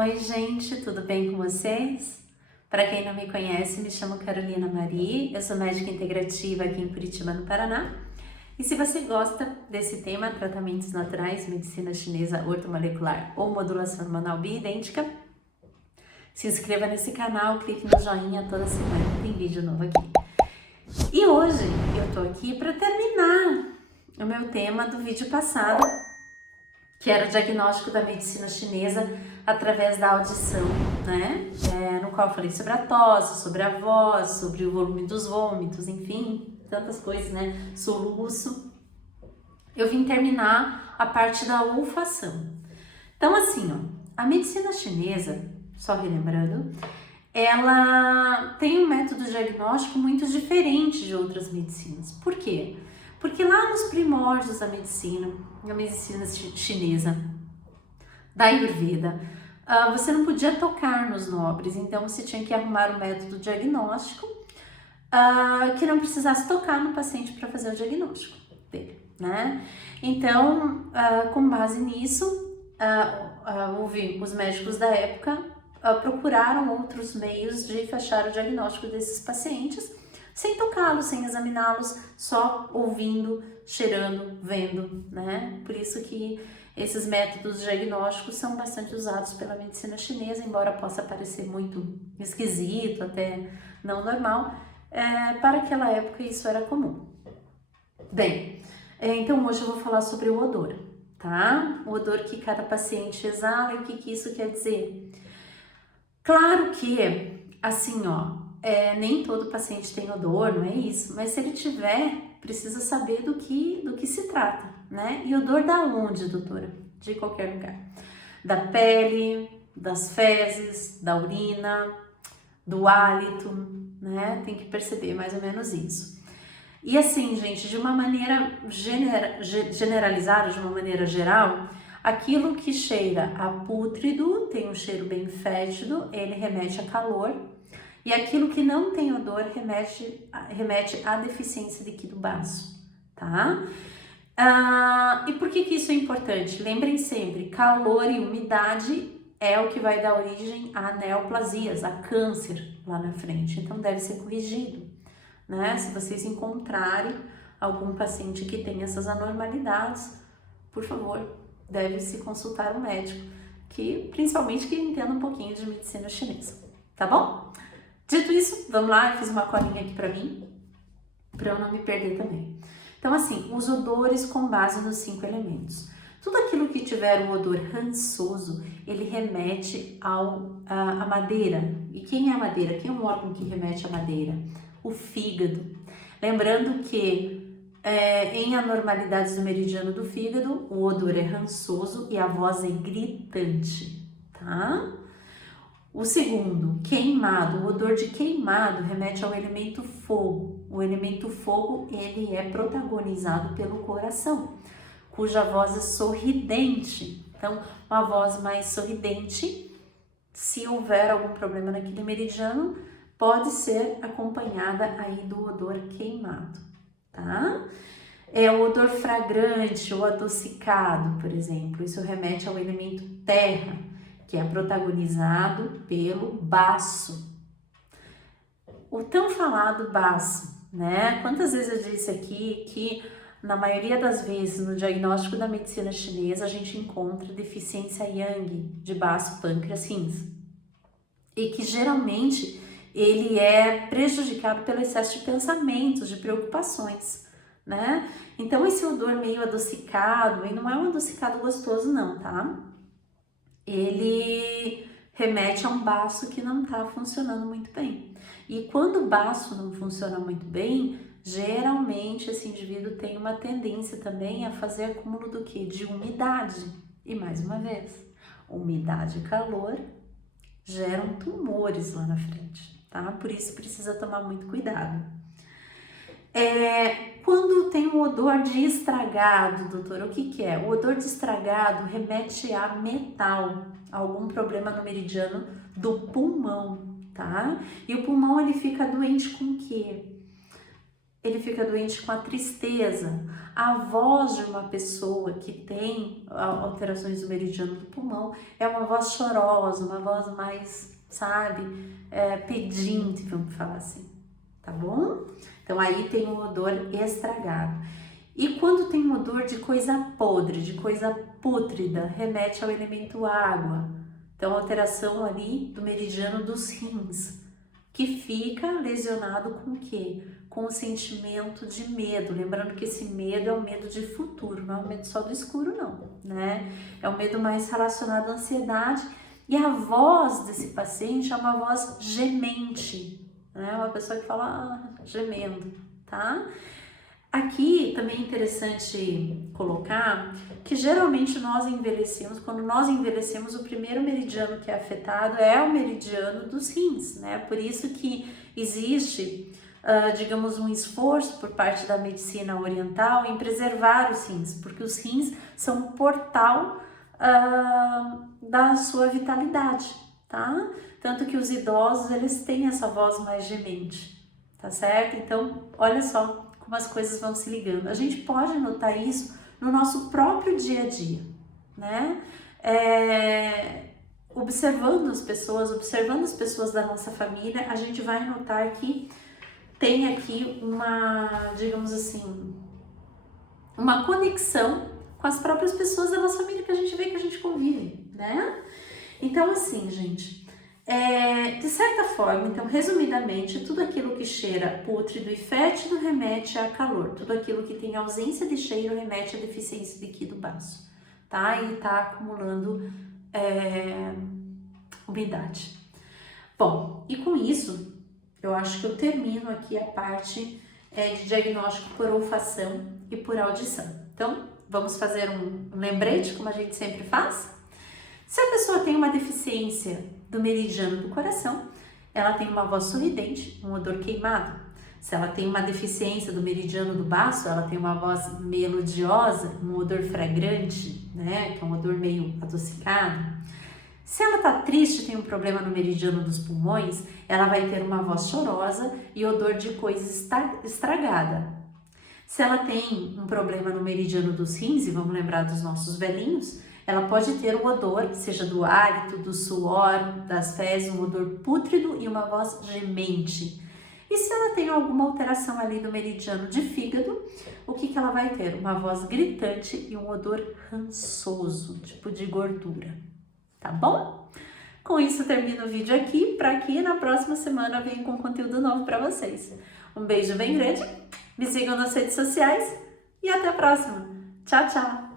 Oi, gente, tudo bem com vocês? Para quem não me conhece, me chamo Carolina Mari, eu sou médica integrativa aqui em Curitiba, no Paraná. E se você gosta desse tema, tratamentos naturais, medicina chinesa ortomolecular ou modulação hormonal bioidêntica, se inscreva nesse canal, clique no joinha, toda semana tem vídeo novo aqui. E hoje eu tô aqui para terminar o meu tema do vídeo passado, que era o diagnóstico da medicina chinesa através da audição, né? No qual eu falei sobre a tosse, sobre a voz, sobre o volume dos vômitos, enfim, tantas coisas, né? Soluço. Eu vim terminar a parte da olfação. Então, assim, ó, a medicina chinesa, só relembrando, ela tem um método diagnóstico muito diferente de outras medicinas. Por quê? Porque lá nos primórdios da medicina chinesa, da Ayurveda, você não podia tocar nos nobres, então você tinha que arrumar um método diagnóstico que não precisasse tocar no paciente para fazer o diagnóstico dele, né? Então, com base nisso, os médicos da época procuraram outros meios de fechar o diagnóstico desses pacientes, sem tocá-los, sem examiná-los, só ouvindo, cheirando, vendo, né? Por isso que esses métodos diagnósticos são bastante usados pela medicina chinesa, embora possa parecer muito esquisito, até não normal, para aquela época isso era comum. Bem, então hoje eu vou falar sobre o odor, tá? O odor que cada paciente exala e o que isso quer dizer. Claro que, assim, ó, nem todo paciente tem odor, não é isso, mas se ele tiver, precisa saber do que se trata, né? E odor da onde, doutora? De qualquer lugar. Da pele, das fezes, da urina, do hálito, né? Tem que perceber mais ou menos isso. E assim, gente, de uma maneira generalizada, de uma maneira geral, aquilo que cheira a pútrido, tem um cheiro bem fétido, ele remete a calor. E aquilo que não tem odor remete à deficiência de líquido baço, tá? E por que isso é importante? Lembrem sempre, calor e umidade é o que vai dar origem a neoplasias, a câncer lá na frente. Então deve ser corrigido, né? Se vocês encontrarem algum paciente que tem essas anormalidades, por favor, deve se consultar um médico, principalmente que entenda um pouquinho de medicina chinesa, tá bom? Dito isso, vamos lá, eu fiz uma colinha aqui pra mim, pra eu não me perder também. Então, assim, os odores com base nos 5 elementos. Tudo aquilo que tiver um odor rançoso, ele remete à madeira. E quem é a madeira? Quem é um órgão que remete à madeira? O fígado. Lembrando que em anormalidades do meridiano do fígado, o odor é rançoso e a voz é gritante, tá? O segundo, queimado. O odor de queimado remete ao elemento fogo. O elemento fogo, ele é protagonizado pelo coração, cuja voz é sorridente. Então, uma voz mais sorridente, se houver algum problema naquele meridiano, pode ser acompanhada aí do odor queimado, tá? O odor fragrante ou adocicado, por exemplo, isso remete ao elemento terra, que é protagonizado pelo baço. O tão falado baço, né? Quantas vezes eu disse aqui que na maioria das vezes no diagnóstico da medicina chinesa a gente encontra deficiência yang de baço, pâncreas, rins, e que geralmente ele é prejudicado pelo excesso de pensamentos, de preocupações, né? Então esse odor meio adocicado, e não é um adocicado gostoso não, tá? Ele remete a um baço que não está funcionando muito bem. E quando o baço não funciona muito bem, geralmente esse indivíduo tem uma tendência também a fazer acúmulo do quê? De umidade. E mais uma vez, umidade e calor geram tumores lá na frente, tá? Por isso precisa tomar muito cuidado. Quando tem um odor de estragado, doutora, o que é? O odor de estragado remete a metal, algum problema no meridiano do pulmão, tá? E o pulmão, ele fica doente com o quê? ele fica doente com a tristeza. A voz de uma pessoa que tem alterações do meridiano do pulmão é uma voz chorosa, uma voz mais, sabe, pedinte, vamos falar assim, tá bom? Então aí tem um odor estragado. E quando tem um odor de coisa podre, de coisa pútrida, remete ao elemento água. Então alteração ali do meridiano dos rins, que fica lesionado com o quê? Com o sentimento de medo. Lembrando que esse medo é um medo de futuro, não é um medo só do escuro não, né? É um medo mais relacionado à ansiedade. E a voz desse paciente é uma voz gemente, né? Uma pessoa que fala gemendo, tá? Aqui também é interessante colocar que geralmente nós envelhecemos, quando nós envelhecemos, o primeiro meridiano que é afetado é o meridiano dos rins, né? Por isso que existe, digamos, um esforço por parte da medicina oriental em preservar os rins, porque os rins são o portal da sua vitalidade, tá? Tanto que os idosos, eles têm essa voz mais gemente, tá certo? Então, olha só como as coisas vão se ligando. A gente pode notar isso no nosso próprio dia a dia, né? Observando as pessoas da nossa família, a gente vai notar que tem aqui uma, digamos assim, uma conexão com as próprias pessoas da nossa família que a gente vê, que a gente convive, né? Então, assim, gente, de certa forma, então, resumidamente, tudo aquilo que cheira pútrido e fétido remete a calor. Tudo aquilo que tem ausência de cheiro remete a deficiência de líquido baço, tá? E tá acumulando umidade. Bom, e com isso, eu acho que eu termino aqui a parte de diagnóstico por olfação e por audição. Então, vamos fazer um lembrete, como a gente sempre faz. Se a pessoa tem uma deficiência do meridiano do coração, ela tem uma voz sorridente, um odor queimado. Se ela tem uma deficiência do meridiano do baço, ela tem uma voz melodiosa, um odor fragrante, né, que é um odor meio adocicado. Se ela tá triste, tem um problema no meridiano dos pulmões, ela vai ter uma voz chorosa e odor de coisa estragada. Se ela tem um problema no meridiano dos rins, e vamos lembrar dos nossos velhinhos, ela pode ter um odor, seja do hálito, do suor, das fezes, um odor pútrido e uma voz gemente. E se ela tem alguma alteração ali do meridiano de fígado, o que ela vai ter? Uma voz gritante e um odor rançoso, tipo de gordura. Tá bom? Com isso termino o vídeo aqui, para que na próxima semana eu venha com conteúdo novo para vocês. Um beijo bem grande, me sigam nas redes sociais e até a próxima. Tchau, tchau!